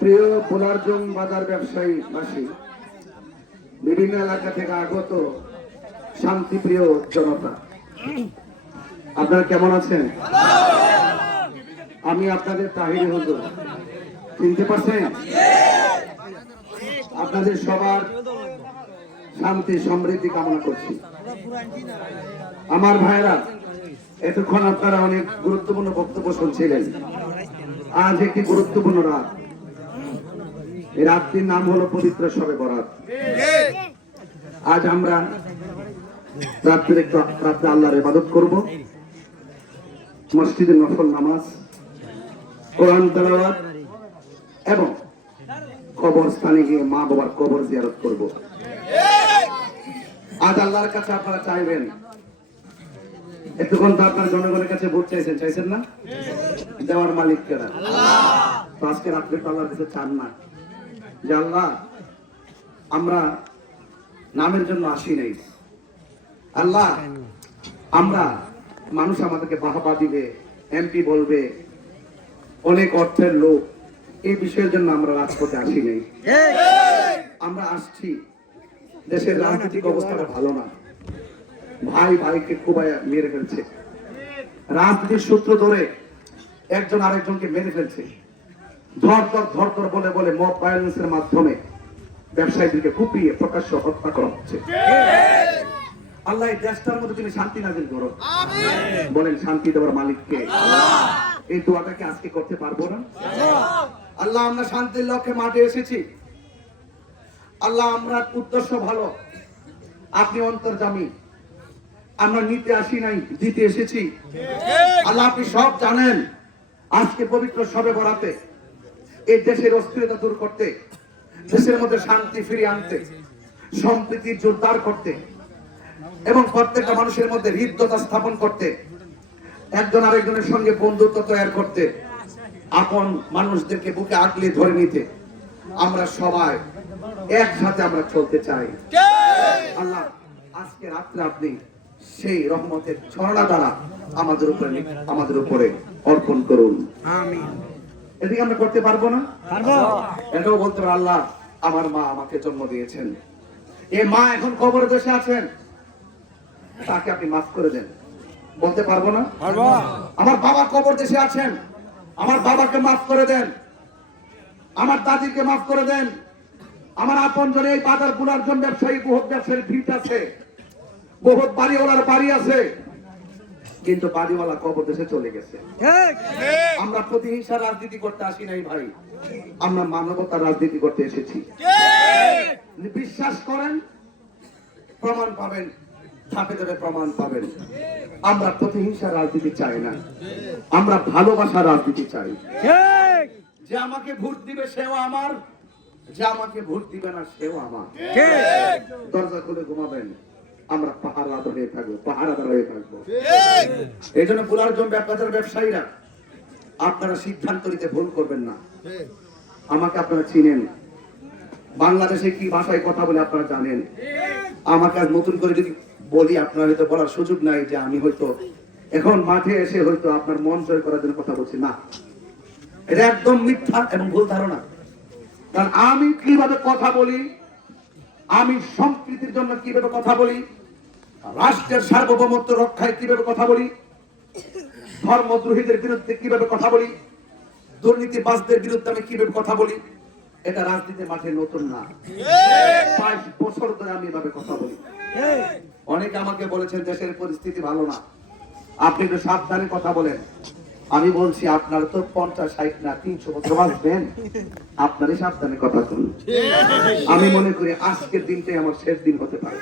প্রিয় পোলারজং বাজার ব্যবসায়ী বাসী, বিভিন্ন এলাকা থেকে আগত শান্তিপ্রিয় জনতা, আপনারা কেমন আছেন? আমি আপনাদের তাহির হুজুর, চিনতে পারছেন? আপনাদের সবার শান্তি সমৃদ্ধি কামনা করছি। আমার ভাইরা, এতক্ষণ আপনারা অনেক গুরুত্বপূর্ণ বক্তব্য শুনছিলেন। আজ একটি গুরুত্বপূর্ণ রাত। এই রাতটির নাম হলো পবিত্র শবে বরাত। আজ আমরা রাত্রে আল্লাহর ইবাদত করব, মসজিদে নফল নামাজ, কোরআন তেলাওয়াত এবং কবরস্থানে গিয়ে মা বাবার কবর জিয়ারত করব। আজ আল্লাহর কাছে আপনারা চাইবেন, এতক্ষণ তো আপনার জনগণের কাছে ভোট চাইছেন না? দেওয়ার মালিক কেনা। তো আজকে রাত্রে তো আল্লাহর কাছে চান না যে আল্লাহ আমরা নামের জন্য আসি নাই, আল্লাহ আমরা মানুষ আমাদেরকে বাহবা দিবে, এমপি বলবে, অনেক অর্থের লোক, এই বিষয়ের জন্য আমরা রাজপথে আসি নাই। আমরা আসছি, দেশের রাজনৈতিক অবস্থাটা ভালো না, ভাই ভাইকে কুবায় মেরে ফেলছে, রাজনীতির সূত্র ধরে একজন আরেকজনকে মেরে ফেলছে, ধর বলে বলে মব ভায়োলেন্সের মাধ্যমে ব্যবসায়ীদেরকে কুপিয়ে প্রকাশ্য হত্যা করা হচ্ছে। আল্লাহ এই দেশটার মধ্যে তুমি শান্তি নাজিল করো। বলেন শান্তি দেওয়ার মালিককে। এই দোয়াটাকে আজকে করতে পারবো না? আল্লাহ আমরা শান্তির লক্ষ্যে মাঠে এসেছি। আল্লাহ আমরা উদ্দেশ্য ভালো, আপনি অন্তর্যামী, আমরা নিতে আসি নাই, দিতে এসেছি। আল্লাহ আপনি সব জানেন। আজকে পবিত্র শবে বরাতে এই দেশের অস্থিরতা দূর করতে, দেশের মধ্যে শান্তি ফিরিয়ে আনতে, সম্প্রীতি জোরদার করতে এবং প্রত্যেকটা মানুষের মধ্যে হৃদ্যতা স্থাপন করতে, একজন আরেকজনের সঙ্গে বন্ধুত্ব তৈরি করতে, আপন মানুষদেরকে বুকে আগলে ধরে নিতে আমরা সবাই একসাথে আমরা চলতে চাই। আল্লাহ আজকে রাত্রে আপনি সেই রহমতের ঝর্ণা দ্বারা আমাদের উপরে অর্পণ করুন। আমিন। এদিকে আমরা করতে পারবো না? এটাও বলতে পারবো আল্লাহ আমার মা আমাকে জন্ম দিয়েছেন, এই মা এখন কবরে বসে আছেন, তাকে আপনি মাফ করে দেন। বলতে পারবো না? আমার বাবা কবর দেশে আছেন, আমার বাবাকে মাফ করে দেন, আমার দাদিকে মাফ করে দেন। আমার আপন জনে এই বাজার পুনর্জন ব্যবসায়ী, বহুত ব্যবসায়ীর ভিট আছে, বহুত বাড়িওয়ালার বাড়ি আছে, কিন্তু বাড়িওয়ালা কবর দেশে চলে গেছে। আমরা প্রতিহিংসার রাজনীতি করতে আসি নাই ভাই, আমরা মানবতার রাজনীতি করতে এসেছি। বিশ্বাস করেন, প্রমাণ পাবেন, ধাপে ধাপে প্রমাণ পাবেন। আমরা প্রতিহিংসার রাজনীতি চাই না, আমরা ভালোবাসার রাজনীতি চাই। যে আমাকে ভোট দিবে সেও আমার, যে আমাকে ভোট দিবে না সেও আমার। দরজা খুলে ঘুমাবেন, আমরা পাহারাদার হয়ে থাকবো, পাহারাদার হয়ে থাকবো। এই জন্য পোলারজং বাজার ব্যবসায়ীরা আপনারা সিদ্ধান্ত নিতে ভুল করবেন না। আমাকে আপনারা চিনেন, বাংলাদেশে কি ভাষায় কথা বলে আপনারা জানেন। আমাকে আজ নতুন করে যদি বলি আপনার হয়তো বলার সুযোগ নাই যে আমি হয়তো এখন মাঠে এসে হয়তো আপনার মন জয় করার জন্য কথা বলছি না। এটা একদম মিথ্যা এবং ভুল ধারণা। কারণ আমি কিভাবে কথা বলি, আমি সম্প্রীতির জন্য কিভাবে কথা বলি, রাষ্ট্রের সার্বভৌমত্ব রক্ষায় কিভাবে কথা বলি, ধর্মদ্রোহীদের বিরুদ্ধে কিভাবে কথা বলি, দুর্নীতিবাজদের বিরুদ্ধে আমি কিভাবে কথা বলি, এটা রাজনীতির মাঠে নতুন না। 5 বছর ধরে আমি এভাবে কথা বলি। অনেকে আমাকে বলেছেন দেশের পরিস্থিতি ভালো না, আপনি একটু সাবধানে কথা বলেন। আমি বলছি আপনার তো 50, 60 না 300 বছর বাঁচবেন, আপনারই সাবধানে কথা বলুন। আমি মনে করি আজকের দিনটাই আমার শেষ দিন হতে পারে।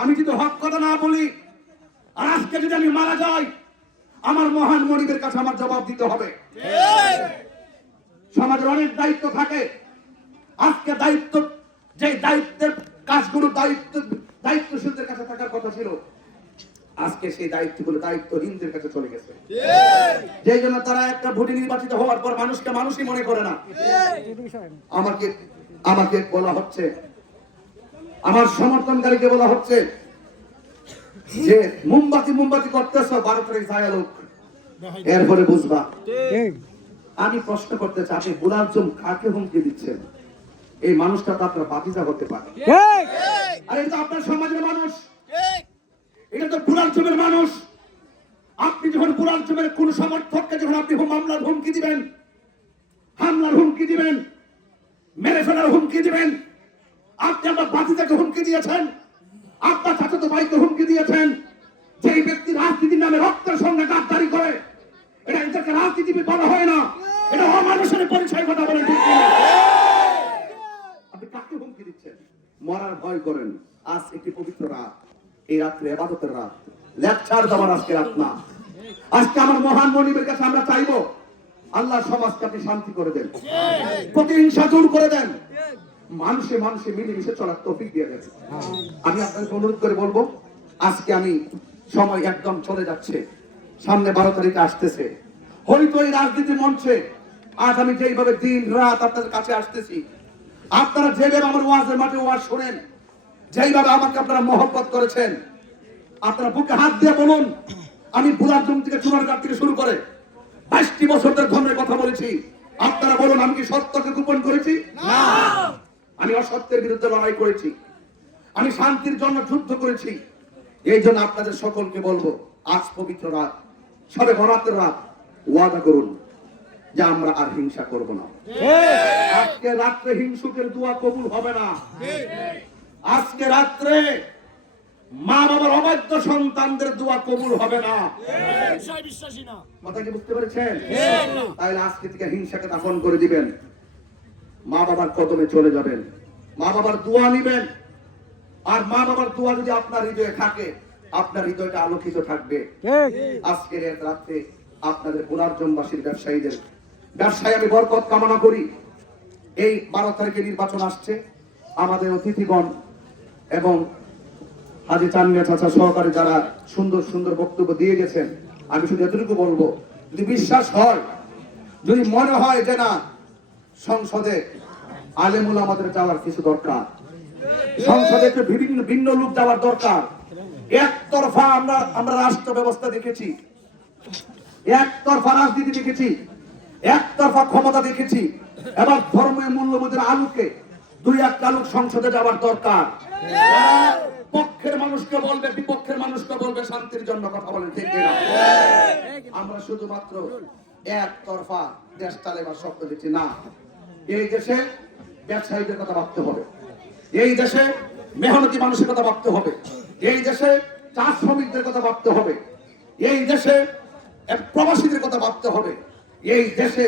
আমি যদি হক কথা না বলি আর আজকে যদি আমি মারা যাই, আমার মহান মনিবের কাছে আমার জবাব দিতে হবে। সমাজের অনেক দায়িত্ব থাকে, আজকে দায়িত্ব, যে দায়িত্বের কাজগুলো দায়িত্বশীলদের কাছে থাকার কথা ছিল, আজকে সেই দায়িত্বগুলো দায়িত্বহীনদের কাছে চলে গেছে। যেই জন্য তারা একটা ভোটে নির্বাচিত হওয়ার পর মানুষকে মানুষই মনে করে না। আমাকে বলা হচ্ছে, আমার সমর্থনকারীকে বলা হচ্ছে যে মোমবাতি করতেছ, 12 তারিখ যায় লোক, এরপরে বুঝবা। আমি প্রশ্ন করতে চাই, আপনি গোলাপজুম কাকে হুমকি দিচ্ছেন? এই মানুষটা তো আপনার বাতিজা হতে পারে। আর এটা আপনার সমাজের মানুষ, এটা তো গোলাপজুমের মানুষ। আপনি যখন গোলাপজুমের কোন সমর্থককে যখন আপনি মামলার হুমকি দিবেন, হামলার হুমকি দিবেন, মেরে ফেলার হুমকি দিবেন, আপনি আমার বাতিজাকে হুমকি দিয়েছেন, আপনার চাচাতো ভাইকে হুমকি দিয়েছেন। যেই ব্যক্তি রাজনীতির নামে রক্তের সঙ্গে গাদ্দারি করে, এটাকে রাজনীতিবিদ বলা হয় না, এটা অমানুষের পরিচয়। কথা বলেন ঠিক কিনা? আপনি কাকে হুমকি দিচ্ছেন? মরার ভয় করেন। আজ একটি পবিত্র রাত, এই রাত্রে ইবাদতের রাত, লেকচার দেওয়ার আজকে রাত না। আজকে আমার মহান মনিবের কাছে আমরা চাইবো, আল্লাহ সমাজকে আপনি শান্তি করে দেন, প্রতিহিংসা দূর করে দেন, মানুষে মানুষে মিলেমিশে চলার তৌফিক দিয়ে দেন। আমি আপনাকে অনুরোধ করে বলবো, আজকে আমি সময় একদম চলে যাচ্ছে, সামনে 12 তারিখে আসতেছে। হয়তো এই রাজনীতির মঞ্চে আজ আমি যেইভাবে দিন রাত আপনাদের কাছে আসতেছি, আপনারা যেভাবে আমার ওয়াজের মাঠে ওয়াজ শোনেন, যেইভাবে আমাকে আপনারা মহব্বত করেছেন, আপনারা বুকে হাত দিয়ে বলুন, আমি গোলাপজুম থেকে চুনারঘাট থেকে শুরু করে 22টি বছর ধরে ধর্মের কথা বলেছি। আপনারা বলুন, আমি কি সত্যকে গোপন করেছি? না। আমি অসত্যের বিরুদ্ধে লড়াই করেছি, আমি শান্তির জন্য যুদ্ধ করেছি। এই জন্য আপনাদের সকলকে বলবো, আজ পবিত্র রাত, সবে বরাতের রাত, ওয়াদা করুন যে আমরা আর হিংসা করব না। আজকে রাত্রে হিংসুকের দোয়া কবুল হবে না। আজকে রাত্রে মা বাবার অবাধ্য সন্তানদের দোয়া কবুল হবে না। কথা কি বুঝতে পেরেছেন? তাহলে আজকে থেকে হিংসাকে দাফন করে দিবেন, মা বাবার কদমে চলে যাবেন, মা বাবার দোয়া নিবেন। আর মা বাবার দোয়া যদি আপনার হৃদয়ে থাকে, আপনার হৃদয়টা আলোকিত থাকবে। আজকের এক রাতে আপনাদের গোলাপজুমবাসীর ব্যবসায়ীদের ব্যবসায় আমি বরকত কামনা করি। এই 12 তারিখে নির্বাচন আসছে, আমাদের অতিথিগণ এবং হাজী চান্দিয়া চাচা সহকারে যারা সুন্দর সুন্দর বক্তব্য দিয়ে গেছেন, আমি শুধু এতটুকু বলবো, যদি বিশ্বাস হয়, যদি মনে হয় যে না সংসদে আলেমুল আমাদের যাওয়ার কিছু দরকার, সংসদে একটু ভিন্ন লোক যাওয়ার দরকার। একতরফা আমরা রাষ্ট্র ব্যবস্থা দেখেছি, একতরফা রাজনীতি দেখেছি, একতরফা ক্ষমতা দেখেছি। এবার ধর্মীয় মূল্যবোধের আলোকে 2-1টা লোক সংসদে যাওয়ার দরকার। পক্ষের মানুষকে বলবে, বিপক্ষের মানুষকে বলবে, শান্তির জন্য কথা বলেন ঠিক কিনা? আমরা শুধুমাত্র একতরফা দেশ চালাবার শব্দ দিচ্ছি না। এই দেশে ব্যবসায়ীদের কথা ভাবতে হবে, এই দেশে মেহনতি মানুষের কথা ভাবতে হবে, এই দেশে চাষ শ্রমিকদের কথা ভাবতে হবে, এই দেশে প্রবাসীদের কথা ভাবতে হবে, এই দেশে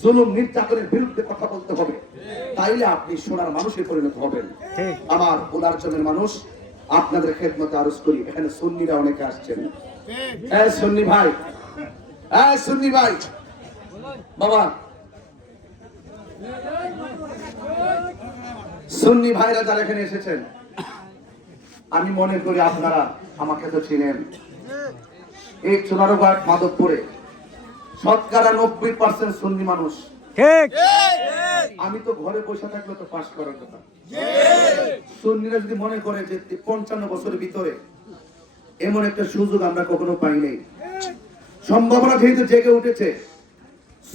জুলুম নির্যাতনের বিরুদ্ধে কথা বলতে হবে। তাইলে আপনি সোনার মানুষে পরিণত হবেন। আমার গোলাপজুমের মানুষ, আপনাদের খেদমতে আরজ করি, এখানে সুন্নিরা অনেকে আসছেন। এই সুন্নি ভাই, এই সুন্নি ভাই, বাবা সুন্নি ভাইরা যারা এখানে এসেছেন, আমি মনে করি আপনারা আমাকে তো চিনেন। এই চুনারঘাট মাধবপুরে শতকরা 90% সুন্নি মানুষ। আমি তো ঘরে বসে থাকলে তো পাস করার কথা। সুন্নিরা যদি মনে করে যে 55 বছরের ভিতরে এমন একটা সুযোগ আমরা কখনো পাই নাই, সম্ভাবনা যেহেতু জেগে উঠেছে,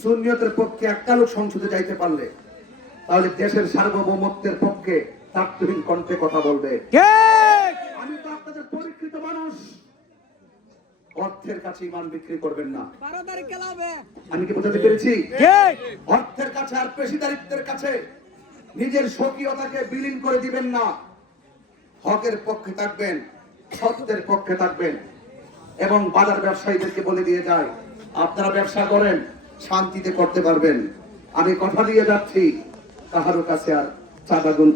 সুন্নিয়তের পক্ষে একটা লোক সংসদে যাইতে পারলে তাহলে দেশের সার্বভৌমত্বের পক্ষে তাৎক্ষণিক কণ্ঠে কথা বলবে। আমি তো আপনাদের পরীক্ষিত মানুষ, অর্থের কাছে ইমান বিক্রি করবেন না। আমি কি বোঝাতে পেরেছি? অর্থের কাছে আর পেশিদারিত্বের কাছে নিজের স্বকীয়তাকে বিলীন করে দিবেন না। হকের পক্ষে থাকবেন, সত্যের পক্ষে থাকবেন। এবং বাজার ব্যবসায়ীদেরকে বলে দিয়ে যায়, আপনারা ব্যবসা করেন, শান্তিতে করতে পারবেন। আমি কথা দিয়ে যাচ্ছি, কাহারো কাছে আর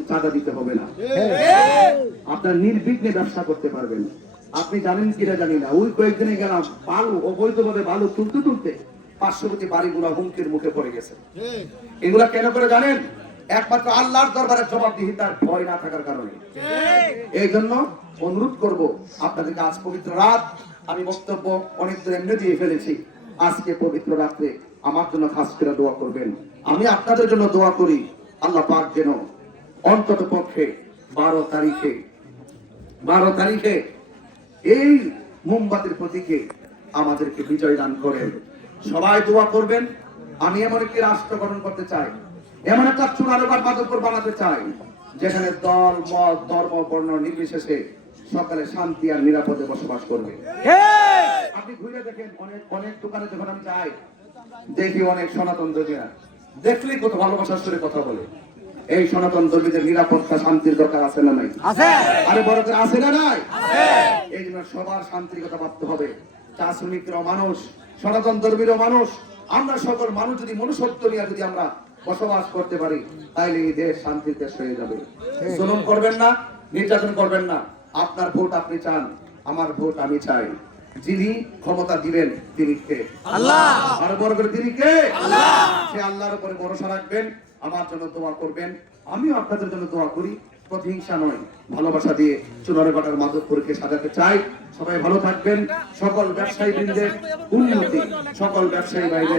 চাঁদা দিতে হবে না, আপনার নির্বিঘ্নে ব্যবসা করতে পারবেন। আপনি জানেন কিনা জানি না, ওই কয়েকদিনে গেলাম, বালু অবৈধভাবে বালু তুলতে তুলতে পার্শ্ববর্তী বাড়িগুলো হুমকির মুখে পড়ে গেছে। এগুলা কেন করে জানেন? একমাত্র আল্লাহর দরবারে জবাবদিহিতার ভয় না থাকার কারণে। এই জন্য অনুরোধ করব আপনাদেরকে, আজ পবিত্র রাত, আমি বক্তব্য অনেক দূর এমনি দিয়ে ফেলেছি, আজকে পবিত্র রাত্রে আমার জন্য খাস করে দোয়া করবেন। আমি আপনাদের জন্য দোয়া করি, আল্লাহ পাক যেন অন্তত পক্ষে 12 তারিখে এই মোমবাতির প্রতীকে আমাদেরকে বিজয় দান করেন। সবাই দোয়া করবেন, আমি এমন একটি রাষ্ট্র গঠন করতে চাই, এমন একটা চূড়ানুবাদ মাদকপুর বানাতে চাই, যেখানে দল মত ধর্ম বর্ণ নির্বিশেষে সকালে শান্তি আর নিরাপদে বসবাস করবে। আপনি ঘুরে দেখেন, অনেক অনেক দোকানে যখন আমি যাই, দেখি অনেক সনাতন ধর্মীরা দেখলেই কত ভালোবাসার সুরে কথা বলে। এই সনাতন ধর্মীদের নিরাপত্তা শান্তির দরকার আছে না নাই? আরে বড় করে আছে না নাই? এই জন্য সবার শান্তির কথা ভাবতে হবে। চা শ্রমিকরাও মানুষ, সনাতন ধর্মীরও মানুষ। আমরা সকল মানুষ যদি মনুষ্যত্ব নিয়ে যদি আমরা বসবাস করতে পারি, তাইলে এই দেশ শান্তির দেশ হয়ে যাবে। জুলুম করবেন না, নির্যাতন করবেন না। আপনার ভোট আপনি চান, আমার ভোট আমি চাই। যিনি ক্ষমতা দিবেন তিনি কে? আল্লাহ। আর বড় করে তিনি কে? আল্লাহ। সে আল্লাহর উপরে ভরসা রাখবেন, আমার জন্য দোয়া করবেন, আমিও আপনাদের জন্য দোয়া করি। প্রতিহিংসা নয়, ভালোবাসা দিয়ে চুনারুঘাটার মাদকপুরকে সাজাতে চাই। সবাই ভালো থাকবেন। সকল ব্যবসায়ী বৃন্দের উন্নতি, সকল ব্যবসায়ী ভাইদের